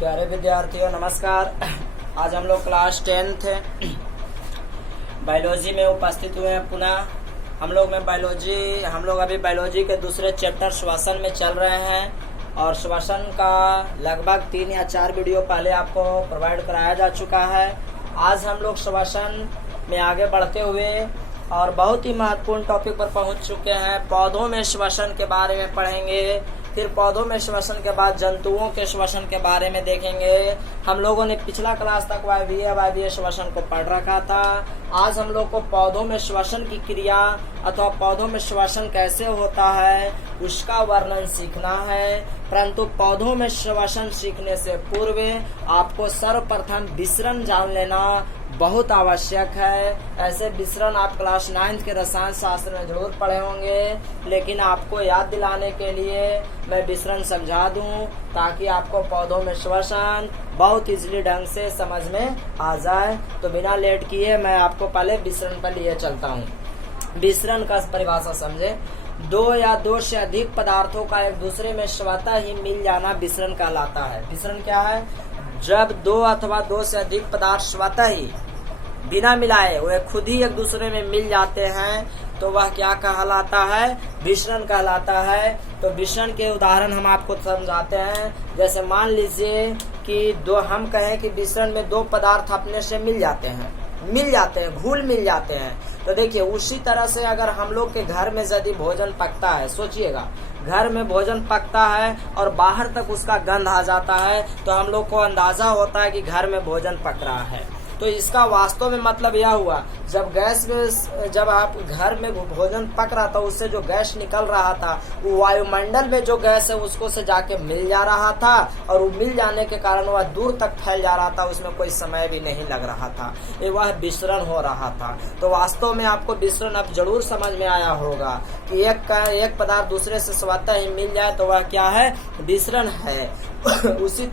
प्यारे विद्यार्थियों नमस्कार। आज हम लोग क्लास 10th बायोलॉजी में उपस्थित हुए हैं। पुनः हम लोग अभी बायोलॉजी के दूसरे चैप्टर श्वसन में चल रहे हैं और श्वसन का लगभग 3 या 4 वीडियो पहले आपको प्रोवाइड कराया जा चुका है। आज हम लोग श्वसन में आगे बढ़ते हुए और बहुत ही महत्वपूर्ण टॉपिक पर पहुंच चुके हैं। पौधों में श्वसन के बारे में पढ़ेंगे, फिर पौधों में श्वसन के बाद जंतुओं के श्वसन के बारे में देखेंगे। हम लोगों ने पिछला क्लास तक वायवीय श्वसन को पढ़ रखा था। आज हम लोग को पौधों में श्वसन की क्रिया अथवा पौधों में श्वसन कैसे होता है उसका वर्णन सीखना है। परंतु पौधों में श्वसन सीखने से पूर्व आपको सर्वप्रथम विसरण जान लेना बहुत आवश्यक है। ऐसे विसरण आप क्लास 9th के रसायन शास्त्र में जरूर पढ़े होंगे, लेकिन आपको याद दिलाने के लिए मैं विसरण समझा दूं ताकि आपको पौधों में श्वसन बहुत इजीली ढंग से समझ में आ जाए। तो बिना लेट किए मैं आपको पहले विसरण पर लिए चलता हूं। विसरण का परिभाषा समझे। 2 या 2 से अधिक पदार्थों का एक दूसरे में स्वतः ही मिल जाना विसरण कहलाता है। विसरण क्या है? जब 2 अथवा 2 से अधिक पदार्थ स्वतः ही बिना मिलाए वे खुद ही एक दूसरे में मिल जाते हैं तो वह क्या कहलाता है? विसरण कहलाता है। तो विसरण के उदाहरण हम आपको समझाते हैं। जैसे मान लीजिए कि हम कहें कि विसरण में 2 पदार्थ अपने से मिल जाते हैं, घुल मिल जाते हैं। तो देखिए उसी तरह से अगर हम लोग के घर में यदि भोजन पकता है, सोचिएगा घर में भोजन पकता है और बाहर तक उसका गंध आ जाता है तो हम लोग को अंदाजा होता है कि घर में भोजन पक रहा है। तो इसका वास्तव में मतलब यह हुआ जब आप घर में भोजन पक रहा था उससे जो गैस निकल रहा था वो वायुमंडल में जो गैस है उसको से जाके मिल जा रहा था और वो मिल जाने के कारण वह दूर तक फैल जा रहा था, उसमें कोई समय भी नहीं लग रहा था, ये वह विसरण हो रहा था। तो वास्तव में आपको विसरण अब जरूर समझ में आया होगा कि एक पदार्थ दूसरे से स्वतः ही मिल जाए तो वह क्या है? विसरण है। उसी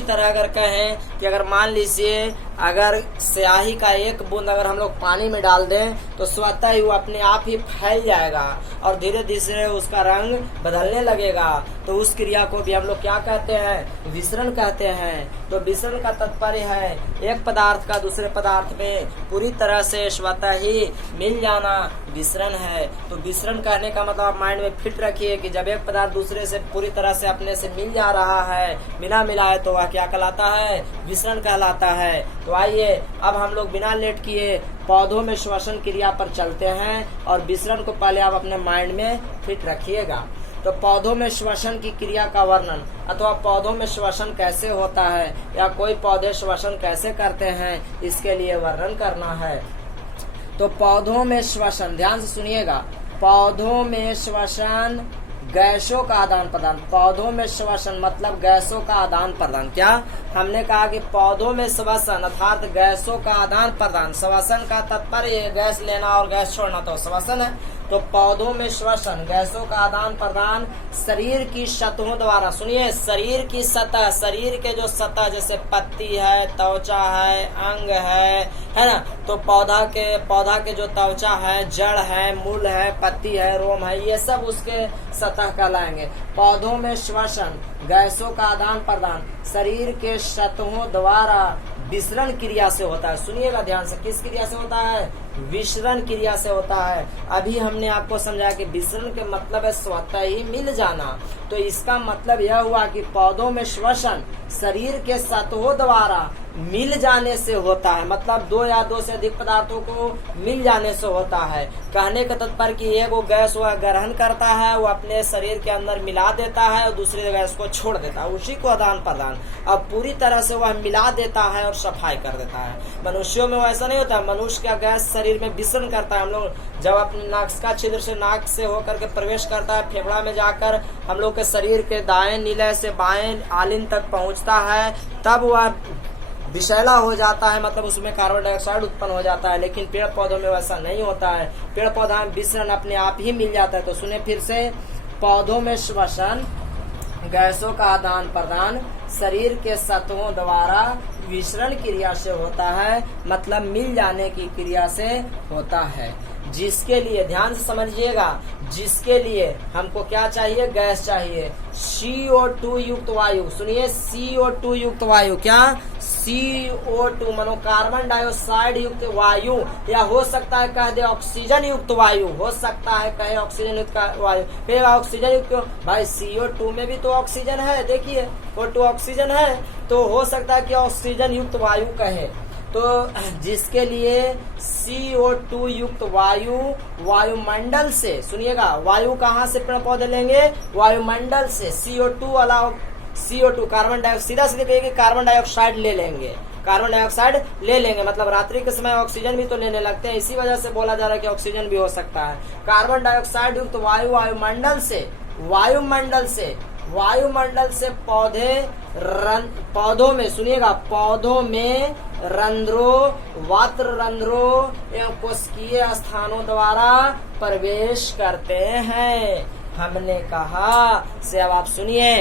तरह अगर कहें कि अगर मान लीजिए अगर स्याही का एक बूंद अगर हम लोग पानी में डाल दें तो स्वतः ही वो अपने आप ही फैल जाएगा और धीरे धीरे उसका रंग बदलने लगेगा। तो उस क्रिया को भी हम लोग क्या कहते हैं? विसरण कहते हैं। तो विसरण का तात्पर्य है एक पदार्थ का दूसरे पदार्थ में पूरी तरह से स्वतः ही मिल जाना विसरण है। तो विसरण कहने का मतलब आप माइंड में फिट रखिए कि जब एक पदार्थ दूसरे से पूरी तरह से अपने से मिल जा रहा है, बिना मिलाए, तो वह क्या कहलाता है? विसरण कहलाता है। तो आइए अब हम लोग बिना लेट किए पौधों में श्वसन क्रिया पर चलते हैं और विसरण को पहले आप अपने माइंड में फिट रखिएगा। तो पौधों में श्वसन की क्रिया का वर्णन अथवा पौधों में श्वसन कैसे होता है या कोई पौधे श्वसन कैसे करते हैं इसके लिए वर्णन करना है। तो पौधों में श्वसन, ध्यान से सुनिएगा, पौधों में श्वसन गैसों का आदान प्रदान। पौधों में श्वसन मतलब गैसों का आदान प्रदान। क्या हमने कहा कि पौधों में श्वसन अर्थात गैसों का आदान प्रदान। श्वसन का तात्पर्य गैस लेना और गैस छोड़ना तो श्वसन है। तो पौधों में श्वसन गैसों का आदान प्रदान शरीर की सतहों द्वारा। सुनिए, शरीर की सतह, शरीर के जो सतह जैसे पत्ती है, त्वचा है, अंग है ना। तो पौधा के जो त्वचा है, जड़ है, मूल है, पत्ती है, रोम है, ये सब उसके सतह कहलाएंगे। पौधों में श्वसन गैसों का आदान प्रदान शरीर के सतहों द्वारा विसरण क्रिया से होता है। सुनिएगा ध्यान से, किस क्रिया से होता है? विसरण क्रिया से होता है। अभी हमने आपको समझाया कि विसरण के मतलब है स्वतः ही मिल जाना। तो इसका मतलब यह हुआ कि पौधों में श्वसन शरीर के सतहों द्वारा मिल जाने से होता है। मतलब 2 या 2 से अधिक पदार्थों को मिल जाने से होता है। कहने का तात्पर्य कि एक वो गैस वह ग्रहण करता है, वो अपने शरीर के अंदर मिला देता है और दूसरे गैस को छोड़ देता है, उसी को आदान प्रदान। अब पूरी तरह से वह मिला देता है और सफाई कर देता है। मनुष्यों में वैसा नहीं होता। मनुष्य का गैस शरीर में विसरण करता है। हम लोग जब अपने नाक का छिद्र से नाक से होकर के प्रवेश करता है, फेफड़ा में जाकर हम लोग के शरीर के दाएं नीले से बाएं आलिन तक पहुंचता है, तब वह विषैला हो जाता है, मतलब उसमें कार्बन डाइऑक्साइड उत्पन्न हो जाता है। लेकिन पेड़ पौधों में वैसा नहीं होता है। पेड़ पौधा में विसरण अपने आप ही मिल जाता है। तो सुने फिर से, पौधों में श्वसन गैसों का आदान प्रदान शरीर के सतहों द्वारा विसरण क्रिया से होता है, मतलब मिल जाने की क्रिया से होता है। जिसके लिए, ध्यान से समझिएगा, जिसके लिए हमको क्या चाहिए, गैस चाहिए, CO2 युक्त वायु। सुनिए, CO2 युक्त वायु, क्या, CO2 मानो कार्बन डाइऑक्साइड युक्त वायु, या हो सकता है कह दे ऑक्सीजन युक्त वायु, हो सकता है कहे ऑक्सीजन युक्त वायु। फिर ऑक्सीजन युक्त क्यों भाई, CO2 में भी तो ऑक्सीजन है, देखिए O2 ऑक्सीजन है, तो हो सकता है कि ऑक्सीजन युक्त वायु कहे। तो जिसके लिए CO2 युक्त वायु वायुमंडल से, सुनिएगा, वायु कहाँ से पेड़ पौधे लेंगे, वायुमंडल से। CO2 अलावा CO2 कार्बन डाइऑक्साइड, सीधा सीधे कहिए कि कार्बन डाइऑक्साइड ले लेंगे, कार्बन डाइऑक्साइड ले लेंगे, मतलब रात्रि के समय ऑक्सीजन भी तो लेने लगते हैं, इसी वजह से बोला जा रहा है कि ऑक्सीजन भी हो सकता है। कार्बन डाइऑक्साइड युक्त वायु वायुमंडल से, वायुमंडल से, वायुमंडल से पौधों में, सुनिएगा, पौधों में रंध्रों, वात्र रंध्रों एवं कोशिकीय स्थानों द्वारा प्रवेश करते हैं। हमने कहा से, अब आप सुनिए,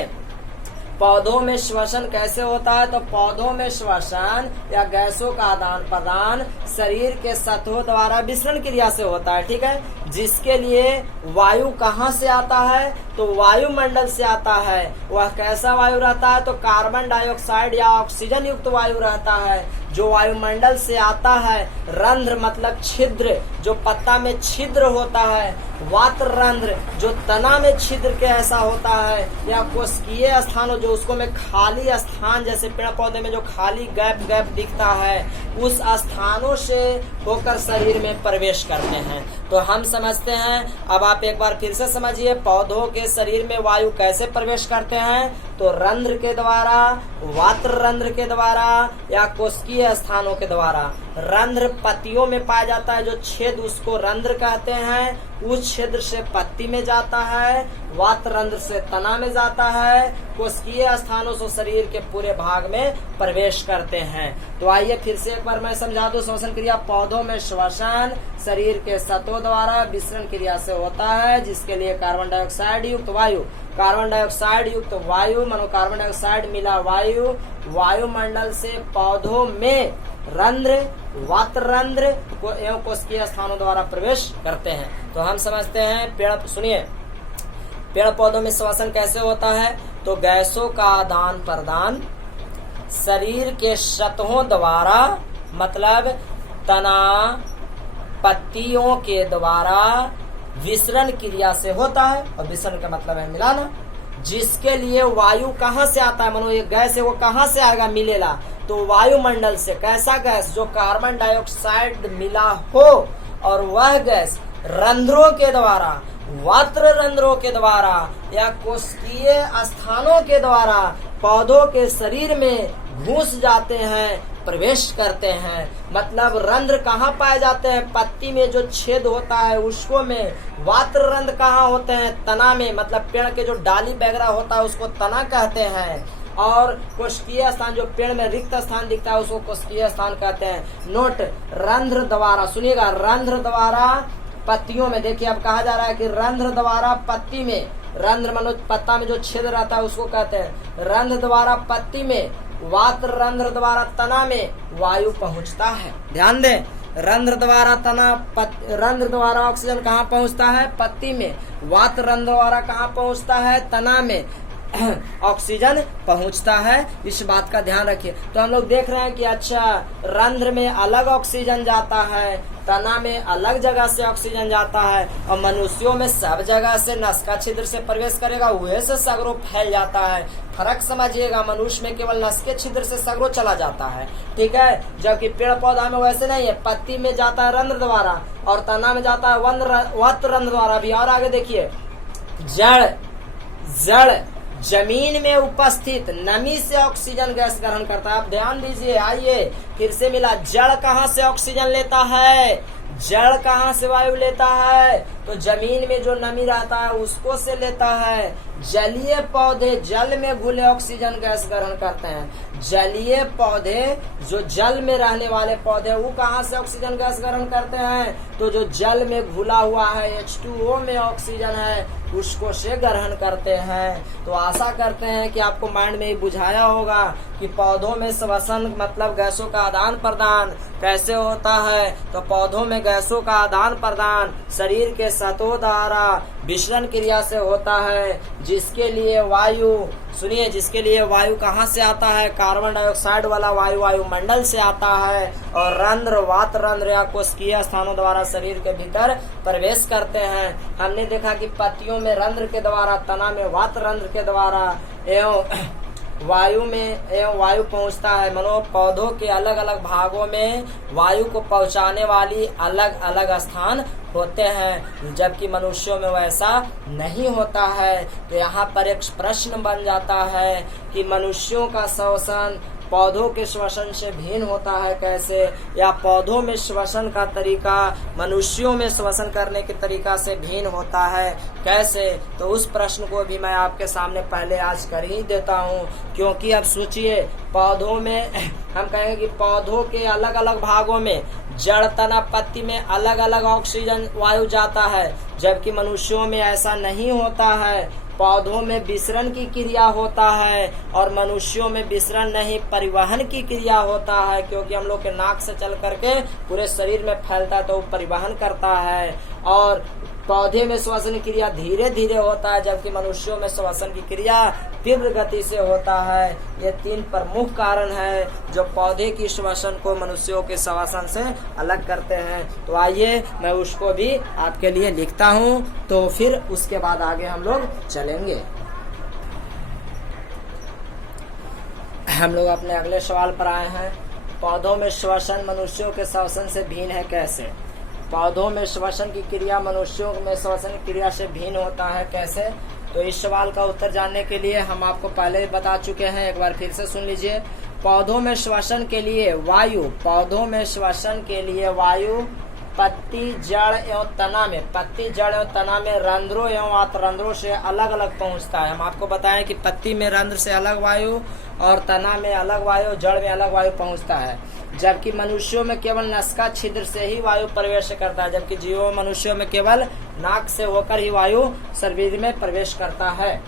पौधों में श्वसन कैसे होता है, तो पौधों में श्वसन या गैसों का आदान प्रदान शरीर के सतहों द्वारा विसरण क्रिया से होता है, ठीक है। जिसके लिए वायु कहाँ से आता है, तो वायुमंडल से आता है। वह कैसा वायु रहता है, तो कार्बन डाइऑक्साइड या ऑक्सीजन युक्त वायु रहता है, जो वायुमंडल से आता है। रंध्र मतलब छिद्र, जो पत्ता में छिद्र होता है, वात्र रंध्र जो तना में छिद्र के ऐसा होता है, या कोशिकीय स्थानों जो उसको में खाली स्थान, जैसे पेड़ पौधे में जो खाली गैप गैप दिखता है, उस स्थानों से होकर शरीर में प्रवेश करते हैं। तो हम समझते हैं, अब आप एक बार फिर से समझिए, पौधों के शरीर में वायु कैसे प्रवेश करते हैं, तो रंध्र के द्वारा, वात्र रंध्र के द्वारा या कोशिकीय स्थानों के द्वारा। रंध्र पत्तियों में पाया जाता है, जो छेद उसको रंध्र कहते हैं, उस छेद से पत्ती में जाता है, वात्र रंध्र से तना में जाता है, कोशिकीय स्थानों से शरीर के पूरे भाग में प्रवेश करते हैं। तो आइए फिर से एक बार मैं समझा दूं, श्वसन क्रिया, पौधों में श्वसन शरीर के सतहों द्वारा विसरण क्रिया से होता है, जिसके लिए कार्बन डाइऑक्साइड युक्त वायु, कार्बन डाइऑक्साइड युक्त वायु मानो कार्बन डाइऑक्साइड मिला वायु वायुमंडल से पौधों में रंध्र, वात्र रंध्र एवं कोशिकीय स्थानों द्वारा प्रवेश करते हैं। तो हम समझते हैं, पेड़, सुनिए, पेड़ पौधों में श्वसन कैसे होता है, तो गैसों का आदान प्रदान शरीर के सतहों द्वारा, मतलब तना, पत्तियों के द्वारा विसरण क्रिया से होता है, और विसरण का मतलब है मिलाना। जिसके लिए वायु कहाँ से आता है, मानो ये गैस है, वो कहाँ से आएगा, मिलेला, तो वायुमंडल से। कैसा गैस, जो कार्बन डाइऑक्साइड मिला हो, और वह गैस रंध्रों के द्वारा, वात्र रंध्रों के द्वारा या कोशिकीय स्थानों के द्वारा पौधों के शरीर में घुस जाते हैं, प्रवेश करते हैं। मतलब रंध्र कहाँ पाए जाते हैं, पत्ती में जो छेद होता है उसको में। वात्र रंध्र कहाँ होते हैं, तना में, मतलब पेड़ के जो डाली वगैरह होता है उसको तना कहते हैं। और कोशिकीय स्थान, जो पेड़ में रिक्त स्थान दिखता है उसको कोशिकीय स्थान कहते हैं। नोट, रंध्र द्वारा, सुनिएगा, रंध्र द्वारा पत्तियों में, देखिए अब कहा जा रहा है कि रंध्र द्वारा पत्ती में, रंध्र मानो पत्ता में जो छेद रहता है उसको कहते हैं। रंध्र द्वारा पत्ती में, वात्र रंध्र द्वारा तना में वायु पहुंचता है। ध्यान दें, रंध्र द्वारा तना, रंध्र द्वारा ऑक्सीजन कहाँ पहुंचता है, पत्ती में। वात्र रंध्र द्वारा कहाँ पहुंचता है, तना में ऑक्सीजन पहुंचता है। इस बात का ध्यान रखिए। तो हम लोग देख रहे हैं कि अच्छा, रंध्र में अलग ऑक्सीजन जाता है, तना में अलग जगह से ऑक्सीजन जाता है, और मनुष्यों में सब जगह से नसका छिद्र से प्रवेश करेगा, वह से सगरों फैल जाता है। फर्क समझिएगा, मनुष्य में केवल नसके छिद्र से सगरों चला जाता है, ठीक है, जबकि पेड़ पौधा में वैसे नहीं है। पत्ती में जाता है रंध्र द्वारा, और तना में जाता है वात्र रंध्र द्वारा भी। और आगे देखिए, जड़ जमीन में उपस्थित नमी से ऑक्सीजन गैस ग्रहण करता है। आप ध्यान दीजिए, आइए फिर से मिला, जड़ कहाँ से ऑक्सीजन लेता है, जड़ कहाँ से वायु लेता है, तो जमीन में जो नमी रहता है उसको से लेता है। जलीय पौधे जल में घुले ऑक्सीजन गैस ग्रहण करते हैं। जलीय पौधे जो जल में रहने वाले पौधे वो कहाँ से ऑक्सीजन गैस ग्रहण करते हैं? तो जो जल में घुला हुआ है H2O में ऑक्सीजन है उसको से ग्रहण करते हैं। तो आशा करते हैं कि आपको माइंड में बुझाया होगा कि पौधों में श्वसन मतलब गैसों का आदान प्रदान कैसे होता है। तो पौधों में गैसों का आदान प्रदान शरीर के सतहों द्वारा विसरण क्रिया से होता है, जिसके लिए वायु सुनिए जिसके लिए वायु कहाँ से आता है? कार्बन डाइऑक्साइड वाला वायु वायुमंडल से आता है और रंध्र वात रंध्र या कोशिकीय स्थानों द्वारा शरीर के भीतर प्रवेश करते हैं। हमने देखा कि पत्तियों में रंध्र के द्वारा, तना में वात रंध्र के द्वारा एवं वायु पहुंचता है। मनो पौधों के अलग अलग भागों में वायु को पहुंचाने वाली अलग अलग स्थान होते हैं, जबकि मनुष्यों में वैसा नहीं होता है। तो यहाँ पर एक प्रश्न बन जाता है कि मनुष्यों का श्वसन पौधों के श्वसन से भिन्न होता है कैसे, या पौधों में श्वसन का तरीका मनुष्यों में श्वसन करने के तरीका से भिन्न होता है कैसे। तो उस प्रश्न को भी मैं आपके सामने पहले आज कर ही देता हूँ, क्योंकि अब सोचिए पौधों में हम कहेंगे कि पौधों के अलग अलग भागों में जड़ तना पत्ती में अलग अलग ऑक्सीजन वायु जाता है, जबकि मनुष्यों में ऐसा नहीं होता है। पौधों में विसरण की क्रिया होता है और मनुष्यों में विसरण नहीं परिवहन की क्रिया होता है, क्योंकि हम लोग के नाक से चल करके पूरे शरीर में फैलता है तो वो परिवहन करता है। और पौधे में श्वसन क्रिया धीरे धीरे होता है, जबकि मनुष्यों में श्वसन की क्रिया तीव्र गति से होता है। ये 3 प्रमुख कारण है जो पौधे की श्वसन को मनुष्यों के श्वसन से अलग करते हैं। तो आइए मैं उसको भी आपके लिए लिखता हूँ, तो फिर उसके बाद आगे हम लोग चलेंगे। हम लोग अपने अगले सवाल पर आए हैं। पौधों में श्वसन मनुष्यों के श्वसन से भिन्न है कैसे? पौधों में श्वसन की क्रिया मनुष्यों में श्वसन की क्रिया से भिन्न होता है कैसे? तो इस सवाल का उत्तर जानने के लिए हम आपको पहले ही बता चुके हैं, एक बार फिर से सुन लीजिए। पौधों में श्वसन के लिए वायु, पौधों में श्वसन के लिए वायु पत्ती जड़ एवं तना में, पत्ती जड़ एवं तना में रंध्रों एवं आंतरंध्रों से अलग अलग पहुंचता है। हम आपको बताएं कि पत्ती में रंध्र से अलग वायु और तना में अलग वायु, जड़ में अलग वायु पहुंचता है, जबकि मनुष्यों में केवल नासिका छिद्र से ही वायु प्रवेश करता है, जबकि जीवों मनुष्यों में केवल नाक से होकर ही वायु शरीर में प्रवेश करता है।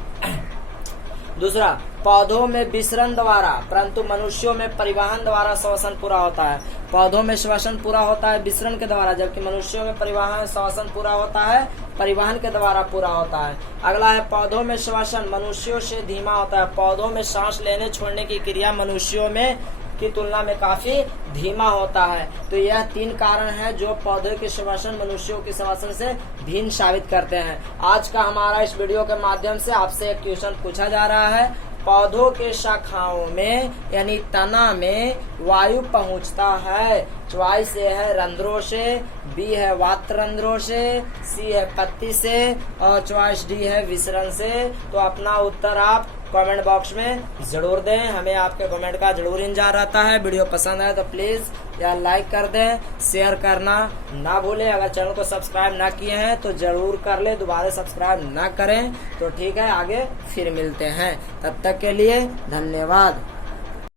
दूसरा, पौधों में विसरण द्वारा परंतु मनुष्यों में परिवहन द्वारा श्वसन पूरा होता है। पौधों में श्वसन पूरा होता है विसरण के द्वारा, जबकि मनुष्यों में परिवहन श्वसन पूरा होता है परिवहन के द्वारा पूरा होता है। अगला है पौधों में श्वसन मनुष्यों से धीमा होता है। पौधों में सांस लेने छोड़ने की क्रिया मनुष्यों में की तुलना में काफी धीमा होता है। तो यह 3 कारण है जो पौधे के श्वसन मनुष्यों के श्वसन से भिन्न साबित करते हैं। आज का हमारा इस वीडियो के माध्यम से आपसे एक क्वेश्चन पूछा जा रहा है। पौधों के शाखाओं में यानी तना में वायु पहुंचता है। चॉइस ए है रंध्रों से, बी है वात रंध्रों से, सी है पत्ती से और चॉइस डी है विसरण से। तो अपना उत्तर आप कमेंट बॉक्स में जरूर दें, हमें आपके कमेंट का जरूर इंतजार रहता है। वीडियो पसंद आए तो प्लीज यार लाइक कर दें, शेयर करना ना भूलें। अगर चैनल को सब्सक्राइब ना किए हैं तो जरूर कर ले, दोबारा सब्सक्राइब ना करें तो ठीक है, आगे फिर मिलते हैं। तब तक के लिए धन्यवाद।